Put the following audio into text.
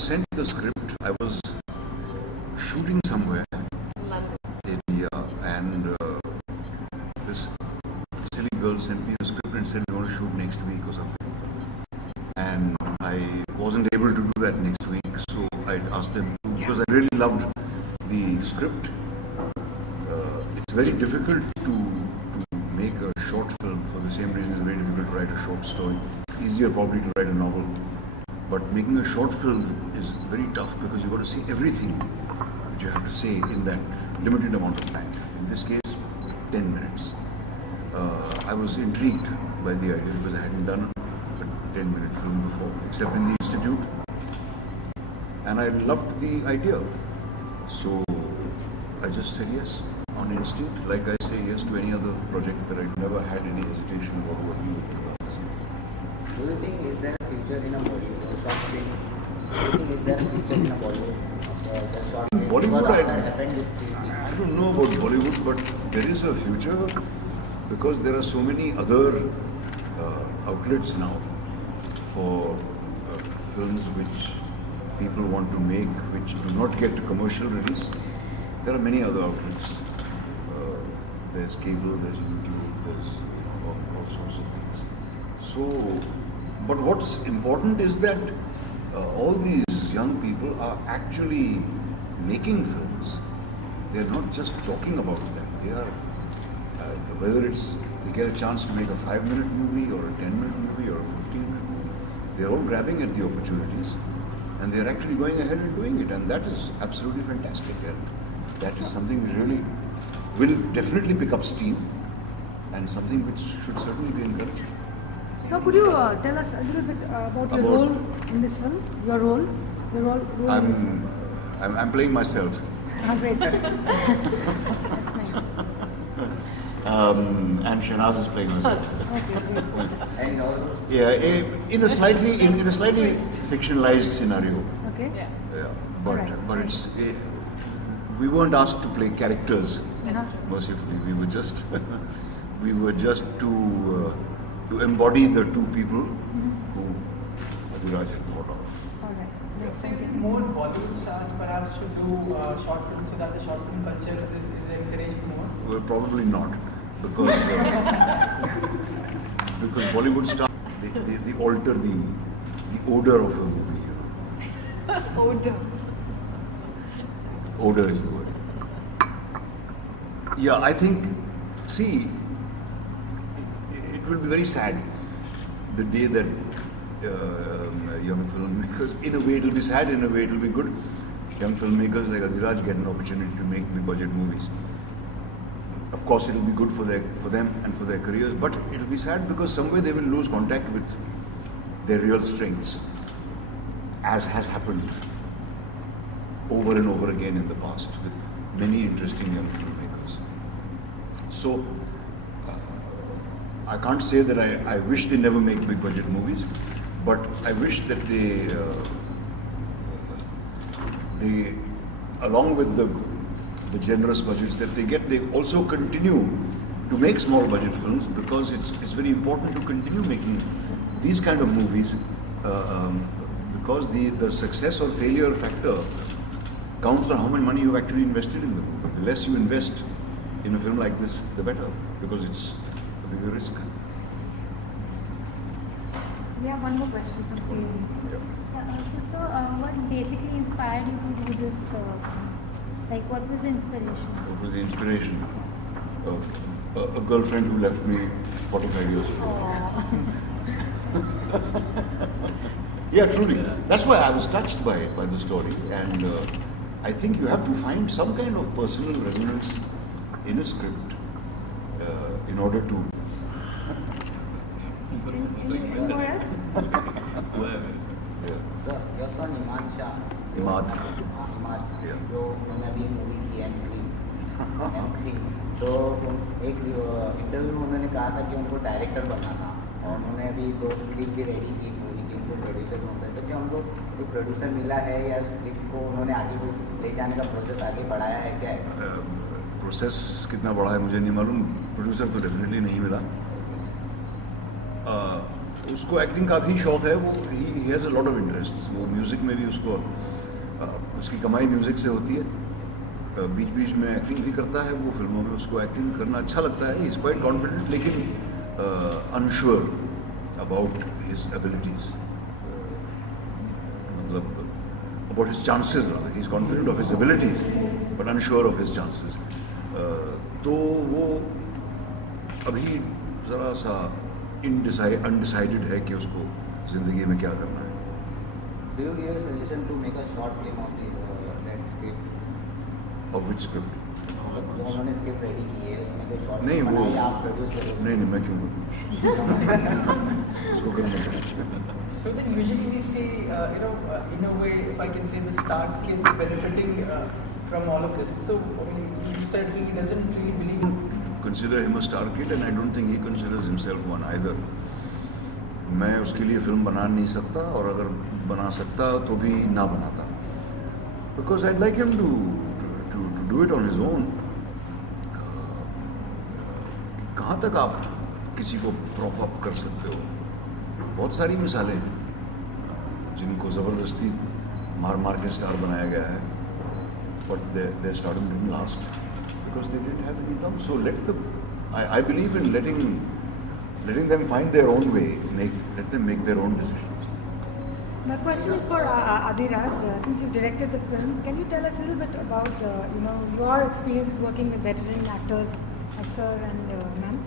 was sent the script. I was shooting somewhere in India, and this silly girl sent me the script and said, "We want to shoot next week or something." And I wasn't able to do that next week, so I asked them to, because I really loved the script. It's very difficult to make a short film. For the same reason, it's very difficult to write a short story. It's easier probably to write a novel. But making a short film is very tough because you've got to see everything that you have to say in that limited amount of time. In this case, 10 minutes. I was intrigued by the idea because I hadn't done a 10-minute film before, except in the Institute. And I loved the idea. So I just said yes on instinct, like I say yes to any other project that I never had any hesitation about working with. Do you think is there a future in a Bollywood short film? Do you think is there a future in a Bollywood? The short film? Bollywood, I don't know about Bollywood, but there is a future because there are so many other outlets now for films which people want to make, which do not get commercial release. There are many other outlets. There's cable, there's YouTube, there's all sorts of things. So, but what's important is that all these young people are actually making films. They're not just talking about them. They are, whether it's they get a chance to make a 5-minute movie or a 10-minute movie or a 15-minute movie, they're all grabbing at the opportunities and they're actually going ahead and doing it. And that is absolutely fantastic. And that is something which really will definitely pick up steam and something which should certainly be encouraged. So could you tell us a little bit about your role in this film? Your role in this film? I'm playing myself. Oh, great. That's nice. And Shehnaz is playing herself. Okay, great. Yeah, in a slightly fictionalized scenario. Okay. Yeah, but it's we weren't asked to play characters. Mercifully, we were just to embody the two people who Adhiraj had thought of. All right. So more Bollywood stars perhaps should do short films so that the short film culture is encouraged more? Well, probably not, because because Bollywood stars they alter the odor of a movie. Odor. Odor is the word. Yeah, I think. See, it will be very sad the day that young filmmakers, in a way it will be sad, in a way it will be good, young filmmakers like Adhiraj get an opportunity to make big budget movies. Of course it will be good for them and for their careers, but it will be sad because somewhere they will lose contact with their real strengths, as has happened over and over again in the past with many interesting young filmmakers. So I can't say that I wish they never make big budget movies, but I wish that they along with the generous budgets that they get, they also continue to make small budget films, because it's very important to continue making these kind of movies, because the success or failure factor counts on how much money you've actually invested in the movie. The less you invest in a film like this, the better, because it's a bigger risk. We have one more question from CNBC. So, what basically inspired you to do this? Like, what was the inspiration? What was the inspiration? A girlfriend who left me 45 years ago. Yeah, truly. That's why I was touched by the story, and I think you have to find some kind of personal resonance in a script in order to. Anything more else? So, your son Imad Shah. Imad. Imad Shah. Yeah. जो उन्होंने अभी movie की M3 तो एक interview में उन्होंने कहा था कि उनको डायरेक्टर बनना था, और उन्होंने अभी 2 स्क्रिप्ट भी रेडी की मूवी की, उनको प्रोड्यूसर ढूंढते हैं। तो क्या उनको कोई प्रोड्यूसर मिला है, या स्क्रिप्ट को उन्होंने आगे ले जाने का प्रोसेस आगे बढ़ाया है क्या? प्रोसेस कितना बड़ा है मुझे नहीं मालूम, प्रोड्यूसर तो डेफिनेटली नहीं मिला। उसको एक्टिंग का भी शौक है, वो he has a lot of interest, वो म्यूज़िक में भी उसको उसकी कमाई म्यूज़िक से होती है, बीच बीच में एक्टिंग भी करता है, वो फिल्मों में उसको एक्टिंग करना अच्छा लगता है, इज़ क्वाइट कॉन्फिडेंट लेकिन अनश्योर अबाउट हिज एबिलिटीज़, मतलब about his chances, he is confident of his abilities but unsure of his chances. तो वो अभी ज़रा सा अनडिसाइडेड है कि उसको ज़िंदगी में क्या करना है। Do you give a suggestion to make a short film of that script? Of which script? मतलब जो उन्होंने स्क्रिप्ट रेडी की है उसमें कोई शॉर्ट नहीं, वो बनाई आप प्रोड्यूस करो? नहीं मैं क्यों करूँ इसको करना चाहिए। So then usually we see, in a way, if I can say, the star kids benefiting from all of this. So I mean, you said he doesn't really believe in. Consider him a star kid and I don't think he considers himself one either. मैं उसके लिए film बना नहीं सकता और अगर बना सकता तो भी ना बनाता, because I'd like him to do it on his own. कहाँ तक आप किसी को प्रॉप अप कर सकते हो? बहुत सारी मिसालें हैं जिनको ज़बरदस्ती मार के स्टार बनाया गया है, but their stardom didn't last because they didn't have any income. So let them, I believe in letting them find their own way, let them make their own decisions. My question is for Adhiraj. Since you've directed the film, can you tell us a little bit about your experience with working with veteran actors like Sir and Ma'am?